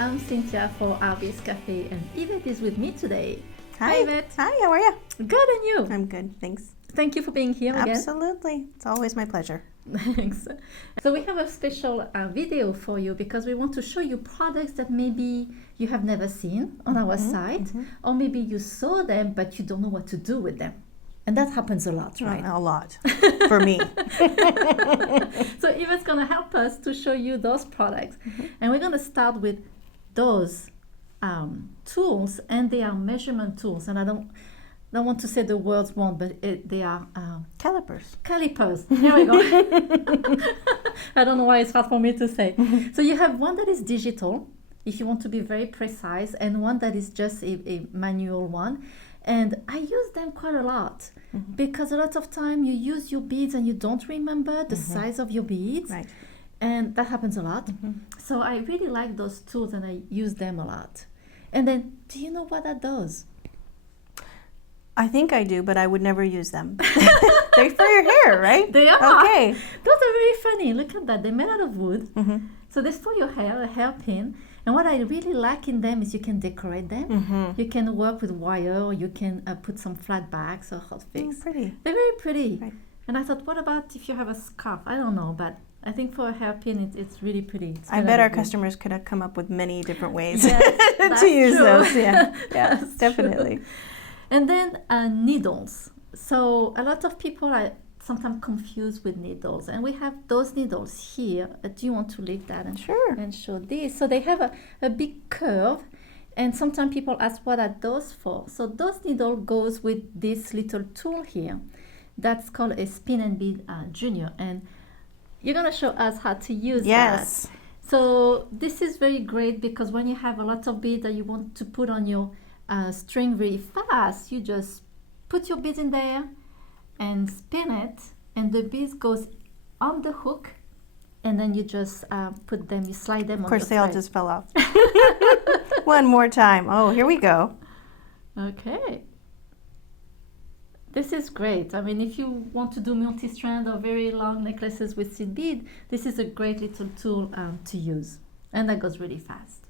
I'm Cynthia for Artbeads Cafe, and Yvette is with me today. Hi, Yvette. Hi, how are you? Good, and you? I'm good, thanks. Thank you for being here again. Absolutely. It's always my pleasure. Thanks. So we have a special video for you because we want to show you products that maybe you have never seen on our site, or maybe you saw them but you don't know what to do with them. And that happens a lot, right? A lot, for me. So Yvette's going to help us to show you those products. And we're going to start with those tools, and they are measurement tools. And I don't want to say the words wrong, but they are Calipers. calipers. Here we go. I don't know why it's hard for me to say. So you have one that is digital, if you want to be very precise, and one that is just a manual one. And I use them quite a lot because a lot of time you use your beads and you don't remember the size of your beads. Right. And that happens a lot. So I really like those tools and I use them a lot. And then, do you know what that does? I think I do, but I would never use them. They're for your hair, right? They are. Okay. Those are very funny. Look at that. They're made out of wood. So this for your hair, a hairpin. And what I really like in them is you can decorate them. You can work with wire, or you can put some flat backs or hot fix. Pretty. They're very pretty. Right. And I thought, what about if you have a scarf? I don't know, but I think for a hairpin, it's really pretty. I bet our customers could have come up with many different ways Yes, to use true. those. Yeah, That's definitely. true. And then needles. So a lot of people are sometimes confused with needles, and we have those needles here. Do you want to leave that and show this? So they have a big curve, and sometimes people ask, what are those for? So those needle goes with this little tool here. That's called a spin and bead junior, and you're gonna show us how to use Yes. that. So this is very great because when you have a lot of beads that you want to put on your string really fast, you just put your beads in there and spin it, and the beads goes on the hook, and then you just put them, you slide them on the Of course, they all thread. just fell off. One more time. Oh, here we go. Okay. This is great. I mean, if you want to do multi-strand or very long necklaces with seed bead, this is a great little tool to use, and that goes really fast.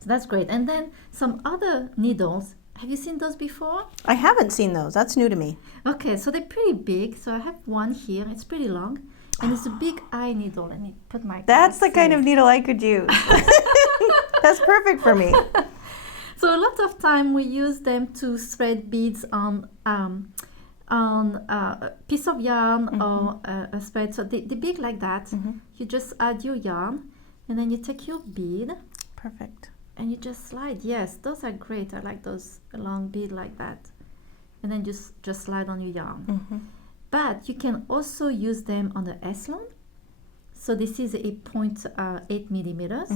So that's great. And then some other needles. Have you seen those before? I haven't seen those. That's new to me. Okay, so they're pretty big. So I have one here. It's pretty long, and it's a big eye needle. Let me put my. That's the kind glasses. of needle I could use. That's perfect for me. So a lot of time we use them to thread beads on a piece of yarn or a thread. So they're big like that. You just add your yarn, and then you take your bead. Perfect. And you just slide. Yes, those are great. I like those long bead like that. And then just slide on your yarn. But you can also use them on the S-line. So this is a 0.8 millimeters.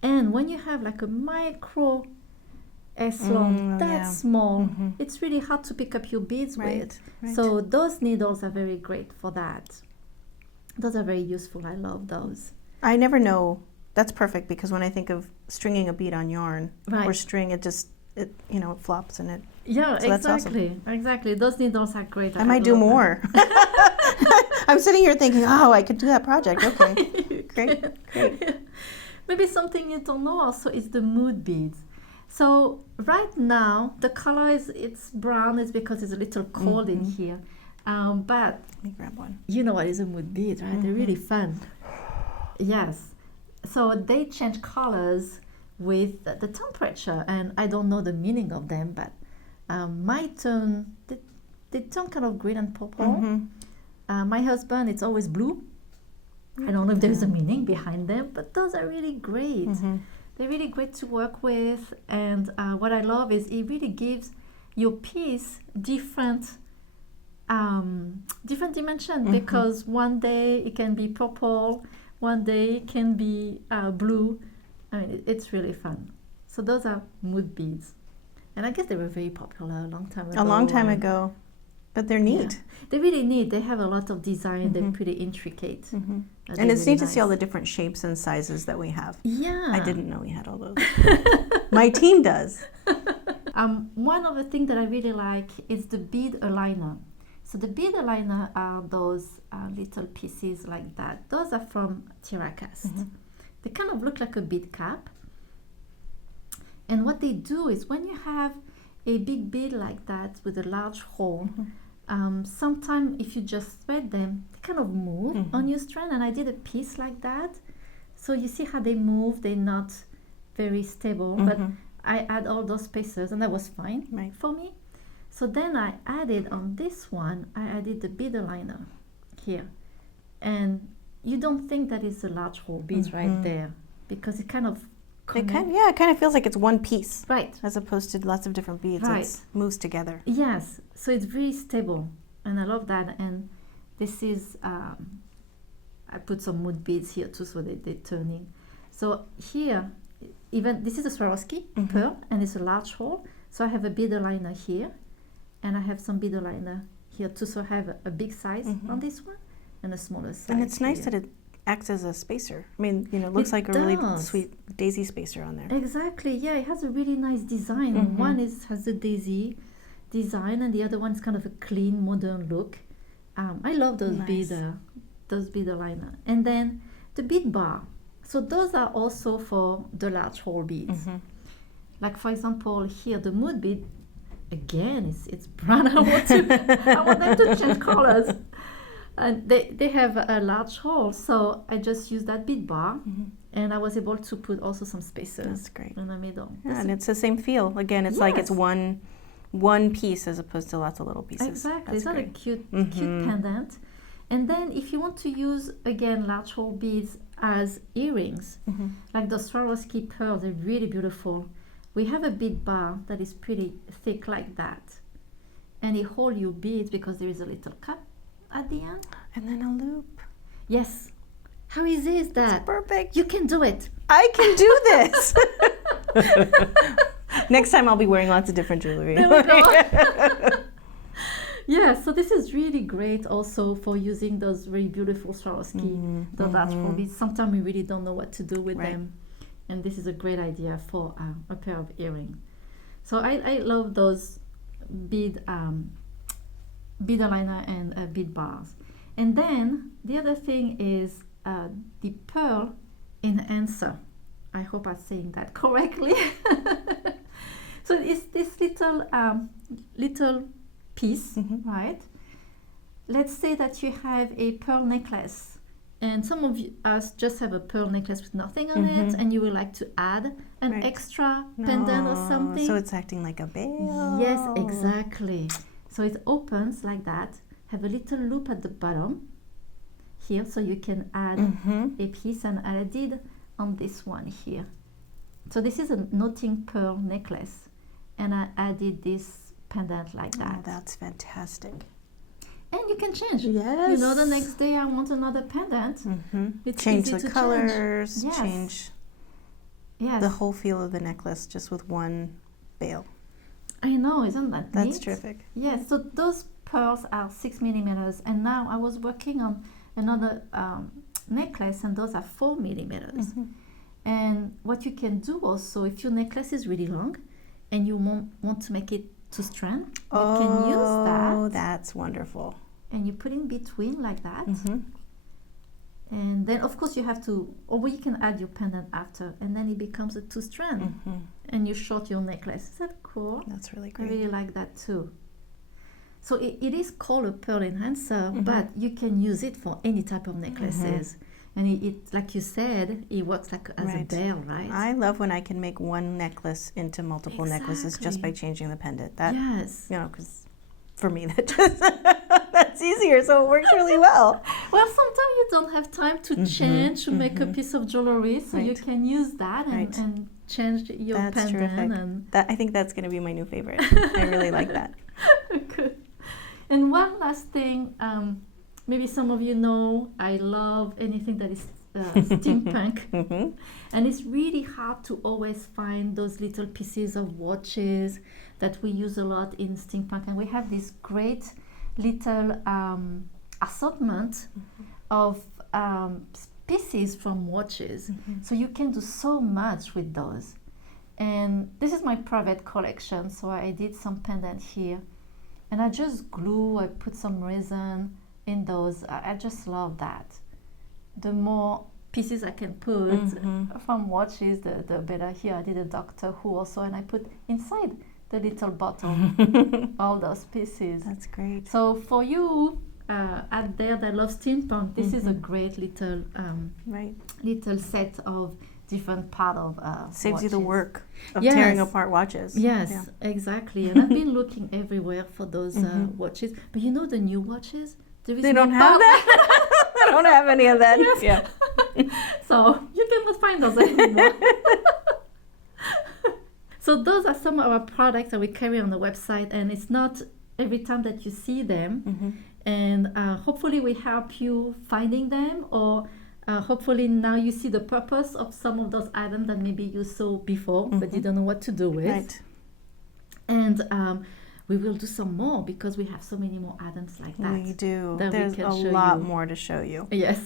And when you have like a micro S-line that small, it's really hard to pick up your beads with. Right. So those needles are very great for that. Those are very useful. I love those. I never know. That's perfect because when I think of stringing a bead on yarn or string, it flops and it. Yeah, so that's exactly. awesome. Exactly. Those needles are great. I might do more. I'm sitting here thinking, oh, I could do that project. Okay, great. Maybe something you don't know also is the mood beads. So right now the color it's brown. It's because it's a little cold in here. But Let me grab one. you know what is a mood bead, right? They're really fun. Yes. So they change colors with the temperature, and I don't know the meaning of them, but my turn, they turn kind of green and purple. My husband, it's always blue. I don't know if there's a meaning behind them, but those are really great. They're really great to work with, and what I love is it really gives your piece different dimension, because one day it can be purple, one day it can be blue. I mean, it's really fun. So those are mood beads, and I guess they were very popular a long time ago. A long time ago, but they're neat. Yeah. They're really neat. They have a lot of design. They're pretty intricate. And They're it's really neat to see all nice. the different shapes and sizes that we have. Yeah. I didn't know we had all those. My team does. One of the things that I really like is the bead aligner. So the bead aligner are those little pieces like that. Those are from Tiracast. They kind of look like a bead cap, And what they do is when you have a big bead like that with a large hole, sometimes if you just thread them, they kind of move on your strand. And I did a piece like that. So you see how they move, they're not very stable, but I add all those spacers and that was fine for me. So then I added on this one, I added the bead aligner here. And you don't think that it's a large hole bead right there because it kind of it kind of feels like it's one piece. Right. As opposed to lots of different beads. Right. It moves together. Yes. So it's very stable. And I love that. And this is, I put some mood beads here too so they're turning. So here, even this is a Swarovski pearl and it's a large hole. So I have a bead aligner here and I have some bead aligner here too. So I have a big size on this one and a smaller size. And it's nice that it acts as a spacer. I mean, you know, it looks like a really sweet daisy spacer on there. Exactly, yeah, it has a really nice design. One has the daisy design and the other one is kind of a clean, modern look. I love those bead aligner. And then the bead bar. So those are also for the large hole beads. Like for example, here the mood bead, again, it's brown. I want them to change colors. And they have a large hole, so I just used that bead bar, and I was able to put also some spacers. That's great. In the middle. Yeah, and it's the same feel. Again, it's like it's one piece as opposed to lots of little pieces. Exactly. That's it's not a cute pendant. And then if you want to use, again, large hole beads as earrings, like the Swarovski pearls, they're really beautiful. We have a bead bar that is pretty thick like that. And it holds your beads because there is a little cup at the end. And then a loop. Yes. How easy is that? It's perfect. You can do it. I can do this. Next time I'll be wearing lots of different jewelry. There we go. Yeah, so this is really great also for using those very beautiful Swarovski, the large hole beads. Sometimes we really don't know what to do with them. And this is a great idea for a pair of earrings. So I love those bead aligner and bead bars. And then the other thing is the pearl enhancer. I hope I'm saying that correctly. So it's this little piece, right? Let's say that you have a pearl necklace, and some of us just have a pearl necklace with nothing on it, and you would like to add an extra pendant or something. So it's acting like a veil. Yes, exactly. So it opens like that, have a little loop at the bottom here, so you can add a piece, and I did on this one here. So this is a nothing pearl necklace, and I added this pendant like that. Oh, that's fantastic. And you can change. Yes. You know, the next day I want another pendant. It's change easy the to colors, change. Yes. The whole feel of the necklace just with one veil. I know, isn't that neat? That's terrific. Yes, so those pearls are 6 millimeters, and now I was working on another necklace, and those are 4 millimeters. And what you can do also, if your necklace is really long and you want to make it 2 strands, you can use that. Oh, that's wonderful. And you put in between like that. And then of course you have to, or you can add your pendant after, and then it becomes a 2 strand. And you short your necklace. Is that cool? That's really great. I really like that too. So it is called a pearl enhancer, but you can use it for any type of necklaces. And it, like you said, it works like as a veil, right? I love when I can make one necklace into multiple necklaces just by changing the pendant. That, you know, because for me that just that's easier, so it works really well. Well, sometimes you don't have time to change to make a piece of jewelry, so you can use that and change your pendant. Terrific. And I think that's going to be my new favorite. I really like that. Good. And one last thing. Maybe some of you know I love anything that is steampunk. And it's really hard to always find those little pieces of watches that we use a lot in steampunk. And we have this great little assortment of pieces from watches. So you can do so much with those. And this is my private collection. So I did some pendant here. And I just glue, I put some resin in those. I just love that. The more pieces I can put from watches, the better. Here I did a Doctor Who also, and I put inside the little bottle all those pieces. That's great. So for you out there that love steampunk, this is a great little little set of different part of saves watches. you the work of tearing apart watches. Yes, exactly. And I've been looking everywhere for those watches, but you know the new watches, they don't have that. They don't have any of that. Yes. Yeah. So you cannot find those anymore. So those are some of our products that we carry on the website, and it's not every time that you see them. And hopefully we help you finding them, or hopefully now you see the purpose of some of those items that maybe you saw before but you don't know what to do with. Right. And we will do some more because we have so many more items like that. We do. There's a lot more to show you. Yes.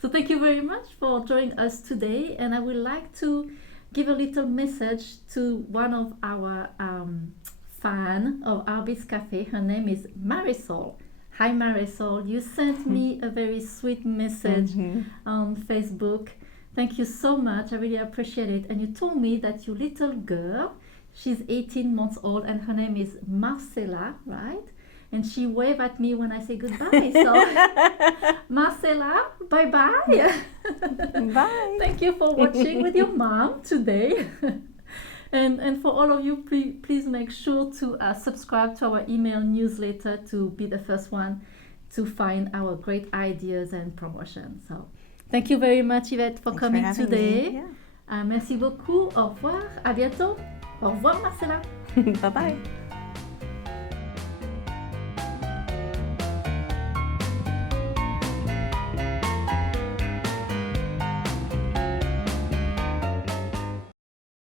So thank you very much for joining us today. And I would like to give a little message to one of our fan of Artbeads Cafe. Her name is Marisol. Hi Marisol, you sent me a very sweet message on Facebook. Thank you so much, I really appreciate it. And you told me that your little girl, she's 18 months old, and her name is Marcella, right? And she waved at me when I say goodbye. So Marcella, bye-bye. Bye. Thank you for watching with your mom today. And for all of you, please make sure to subscribe to our email newsletter to be the first one to find our great ideas and promotions. So thank you very much, Yvette, for coming today. Yeah. Merci beaucoup. Au revoir. À bientôt. Au revoir, Marcella. Bye-bye.